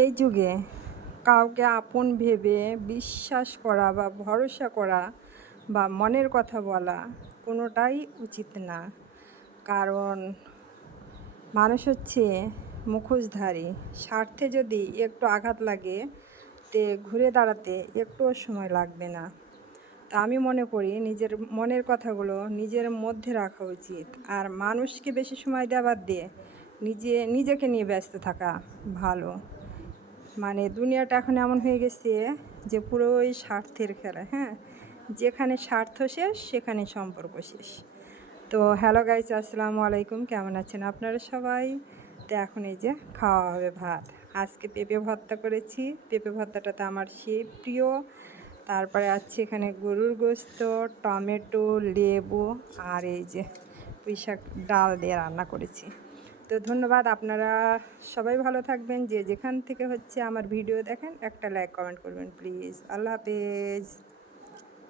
এই যুগে কাউকে আপন ভেবে বিশ্বাস করা বা ভরসা করা বা মনের কথা বলা কোনোটাই উচিত না। কারণ মানুষ হচ্ছে মুখোশধারী। স্বার্থে যদি একটু আঘাত লাগে তে ঘুরে দাঁড়াতে একটুও সময় লাগবে না। তা আমি মনে করি নিজের মনের কথাগুলো নিজের মধ্যে রাখা উচিত, আর মানুষকে বেশি সময় দেওয়ার দিয়ে নিজেকে নিয়ে ব্যস্ত থাকা ভালো। মানে দুনিয়াটা এখন এমন হয়ে গেছে যে পুরোই স্বার্থের খেলা। হ্যাঁ, যেখানে স্বার্থ শেষ সেখানে সম্পর্ক শেষ। তো হ্যালো গাইস, আসসালামু আলাইকুম, কেমন আছেন আপনারা সবাই? তো এখন এই যে খাওয়া হবে ভাত। আজকে পেঁপে ভর্তা করেছি, পেঁপে ভর্তাটা তো আমার সেই প্রিয়। তারপরে আছে এখানে গরুর গোস্ত, টমেটো, লেবু, আর এই যে পুঁই শাক ডাল দিয়ে রান্না করেছি। তো ধন্যবাদ, আপনারা সবাই ভালো থাকবেন। যে যেখান থেকে হচ্ছে আমার ভিডিও দেখেন একটা লাইক কমেন্ট করবেন প্লিজ। আল্লাহ হাফেজ।